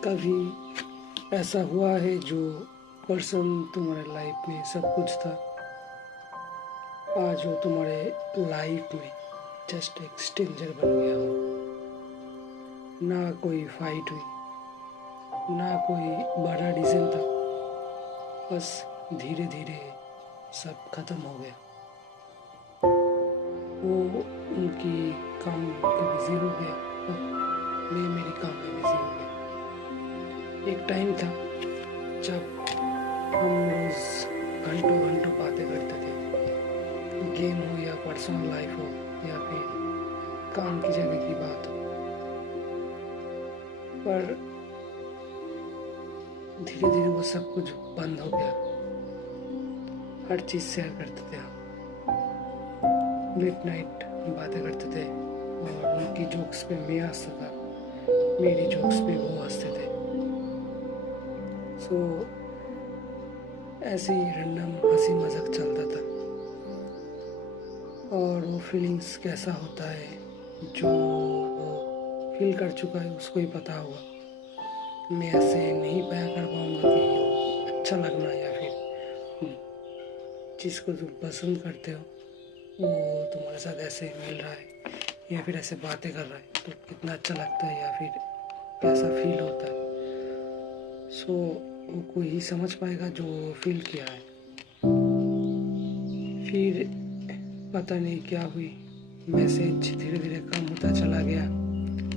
कभी ऐसा हुआ है जो पर्सन तुम्हारे लाइफ में सब कुछ था, आज वो तुम्हारे लाइफ में जस्ट एक स्ट्रेंजर बन गया हो। ना कोई फाइट हुई, ना कोई बड़ा रीज़न था, बस धीरे धीरे सब खत्म हो गया। वो उनकी काम में बिजी हो गया और मैं मेरे काम में बिजी हो गया। एक टाइम था जब हम रोज़ घंटों घंटों बातें करते थे, गेम हो या पर्सनल लाइफ हो या फिर काम की जगह की बात हो। पर धीरे धीरे वो सब कुछ बंद हो गया। हर चीज़ शेयर करते थे हम, लेट नाइट बातें करते थे और उनकी जोक्स पे मैं हंसता था, मेरी जोक्स पे वो हंसते थे। सो ऐसे ही रैंडम हंसी मजाक चलता था। और वो फीलिंग्स कैसा होता है, जो वो फील कर चुका है उसको ही पता होगा। मैं ऐसे नहीं बयां कर पाऊँगा कि अच्छा लगना या फिर जिसको तुम पसंद करते हो वो तुम्हारे साथ ऐसे मिल रहा है या फिर ऐसे बातें कर रहा है तो कितना अच्छा लगता है या फिर कैसा फील होता है। सो वो कोई ही समझ पाएगा जो फील किया है। फिर पता नहीं क्या हुई, मैसेज धीरे धीरे कम होता चला गया।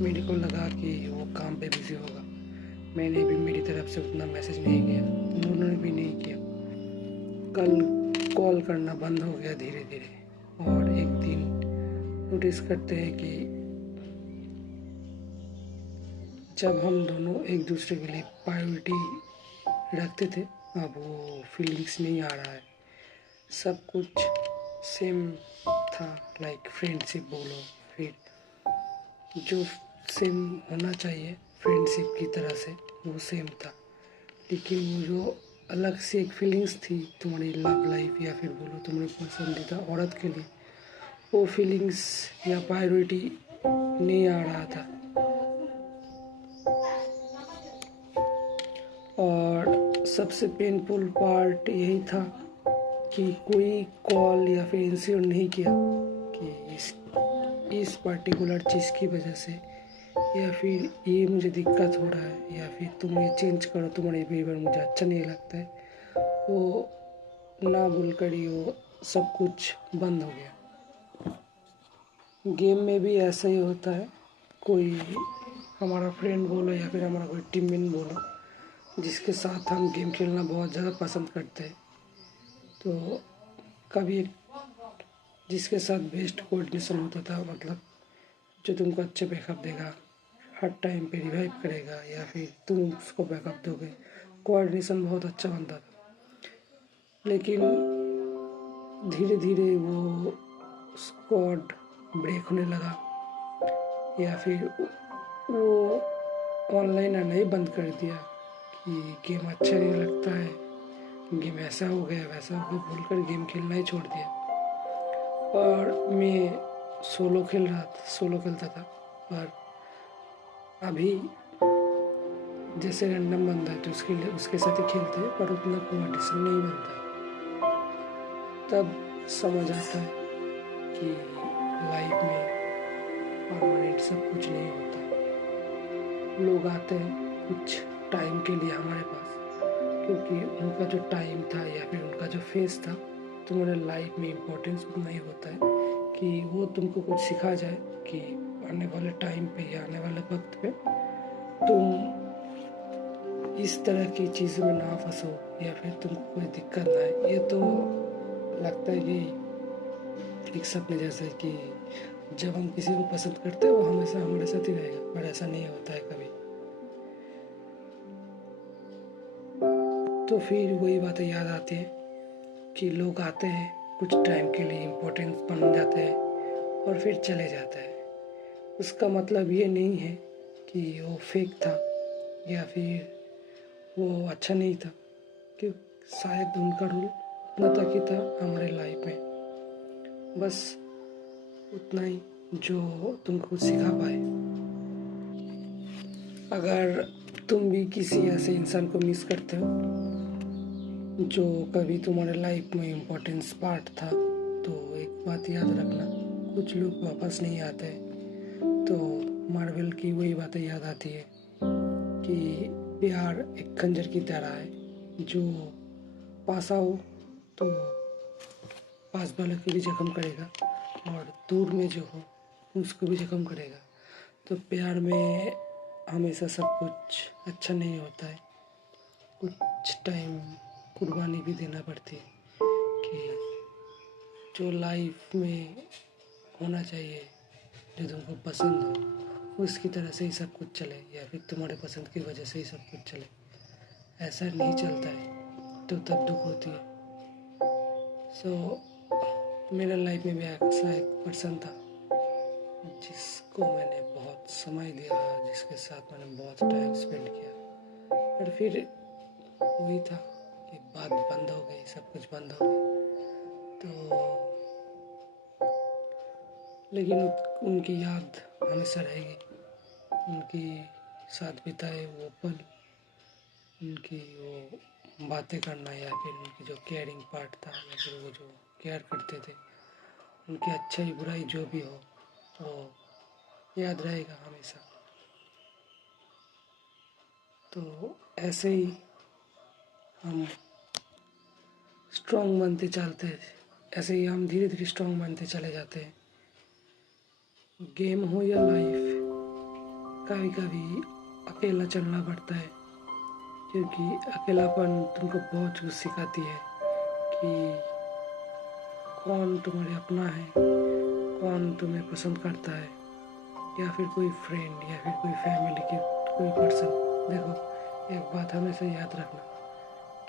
मेरे को लगा कि वो काम पे बिजी होगा। मैंने भी मेरी तरफ से उतना मैसेज नहीं किया, उन्होंने भी नहीं किया। कल कॉल करना बंद हो गया धीरे धीरे। और एक दिन नोटिस करते हैं कि जब हम दोनों एक दूसरे के लिए प्रायोरिटी रखते थे, अब वो फीलिंग्स नहीं आ रहा है। सब कुछ सेम था, लाइक फ्रेंडशिप बोलो, फिर जो सेम होना चाहिए फ्रेंडशिप की तरह से वो सेम था। लेकिन वो जो अलग से एक फीलिंग्स थी तुम्हारी लव लाइफ या फिर बोलो तुम्हारी पसंदीदा औरत के लिए, वो फीलिंग्स या प्रायोरिटी नहीं आ रहा था। और सबसे पेनफुल पार्ट यही था कि कोई कॉल या फिर इंश्योर नहीं किया कि इस पर्टिकुलर चीज़ की वजह से या फिर ये मुझे दिक्कत हो रहा है या फिर तुम ये चेंज करो, तुम्हारे बिहेवियर मुझे अच्छा नहीं लगता है। वो ना बोलकर ही वो सब कुछ बंद हो गया। गेम में भी ऐसा ही होता है। कोई हमारा फ्रेंड बोलो या फिर हमारा कोई टीममेट बोलो जिसके साथ हम गेम खेलना बहुत ज़्यादा पसंद करते हैं, तो कभी एक जिसके साथ बेस्ट कोऑर्डिनेशन होता था, मतलब जो तुमको अच्छे बैकअप देगा, हर टाइम पे रिवाइव करेगा या फिर तुम उसको बैकअप दोगे, कोऑर्डिनेशन बहुत अच्छा बनता था। लेकिन धीरे धीरे वो स्क्वाड ब्रेक होने लगा या फिर वो ऑनलाइन आना ही बंद कर दिया कि गेम अच्छा नहीं लगता है, गेम ऐसा हो गया वैसा हो गया बोलकर गेम खेलना ही छोड़ दिया। और मैं सोलो खेलता था। पर अभी जैसे रैंडम बनता है तो उसके साथ ही खेलते हैं, पर उतना कोऑर्डिनेशन नहीं बनता है। तब समझ आता है कि लाइफ में परमानेंट सब कुछ नहीं होता। लोग आते हैं कुछ टाइम के लिए हमारे पास, क्योंकि उनका जो टाइम था या फिर उनका जो फेस था तुम्हारे लाइफ में इम्पोर्टेंस उतना ही होता है कि वो तुमको कुछ सिखा जाए कि आने वाले टाइम पे या आने वाले वक्त पे तुम इस तरह की चीज़ों में ना फंसो या फिर तुमको कोई दिक्कत ना आए। ये तो लगता है कि एक सपने जैसे कि जब हम किसी को पसंद करते हैं वो हमेशा हमारे साथ ही रहेगा, पर ऐसा नहीं होता है कभी। तो फिर वही बातें याद आती हैं कि लोग आते हैं कुछ टाइम के लिए, इम्पोर्टेंस बन जाते हैं और फिर चले जाते हैं। उसका मतलब ये नहीं है कि वो फेक था या फिर वो अच्छा नहीं था, कि शायद उनका रोल उतना तक ही था हमारे लाइफ में, बस उतना ही जो तुमको कुछ सिखा पाए। अगर तुम भी किसी ऐसे इंसान को मिस करते हो जो कभी तुम्हारे लाइफ में इम्पोर्टेंस पार्ट था, तो एक बात याद रखना, कुछ लोग वापस नहीं आते। तो मार्वल की वही बातें याद आती है कि प्यार एक खंजर की तरह है, जो पास आओ तो पास वाले को भी जख्म करेगा और दूर में जो हो उसको भी जख्म करेगा। तो प्यार में हमेशा सब कुछ अच्छा नहीं होता है, कुछ टाइम कुर्बानी भी देना पड़ती है कि जो लाइफ में होना चाहिए, जो तुमको पसंद हो उसकी तरह से ही सब कुछ चले, या फिर तुम्हारे पसंद की वजह से ही सब कुछ चले। ऐसा नहीं चलता है तो तब दुख होती है। मेरे लाइफ में भी ऐसा एक पर्सन था जिसको मैंने बहुत समय दिया, जिसके साथ मैंने बहुत टाइम स्पेंड किया, पर फिर वही था कि बात बंद हो गई, सब कुछ बंद हो गया। तो लेकिन उनकी याद हमेशा रहेगी, उनकी साथ बिताए वो पल, उनकी वो बातें करना, या फिर उनकी जो केयरिंग पार्ट था, या फिर वो जो केयर करते थे, उनकी अच्छाई बुराई जो भी हो वो याद रहेगा हमेशा। तो ऐसे ही हम स्ट्रॉन्ग बनते चलते हैं, ऐसे ही हम धीरे धीरे स्ट्रॉन्ग बनते चले जाते हैं। गेम हो या लाइफ, कभी कभी अकेला चलना पड़ता है, क्योंकि अकेलापन तुमको बहुत कुछ सिखाती है कि कौन तुम्हारे अपना है, कौन तुम्हें पसंद करता है, या फिर कोई फ्रेंड, या फिर कोई फैमिली की कोई पर्सन। देखो, एक बात हमेशा याद रखना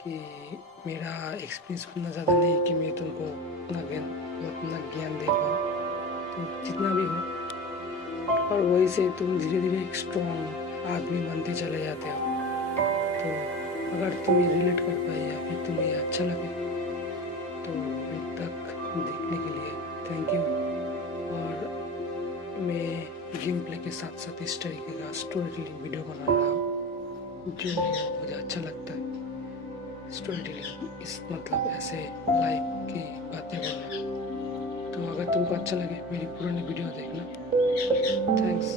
कि मेरा एक्सपीरियंस उतना ज़्यादा नहीं कि मैं तुमको उतना ज्ञान दे पाऊँ, तो जितना भी हो, और वही से तुम धीरे धीरे एक स्ट्रॉन्ग आदमी बनते चले जाते हो। तो अगर तुम्हें रिलेट कर पाए या फिर तुम्हें अच्छा लगे तो अभी तक देखने के लिए थैंक यू। और मैं गेम प्ले के साथ साथ इस तरीके का स्टोरी टेलिंग वीडियो बना रहा हूँ जो मुझे अच्छा लगता है। स्टोरी टेलिंग इस मतलब ऐसे लाइफ की बातें बोलना। तो अगर तुमको अच्छा लगे मेरी पुरानी वीडियो देखना। थैंक्स।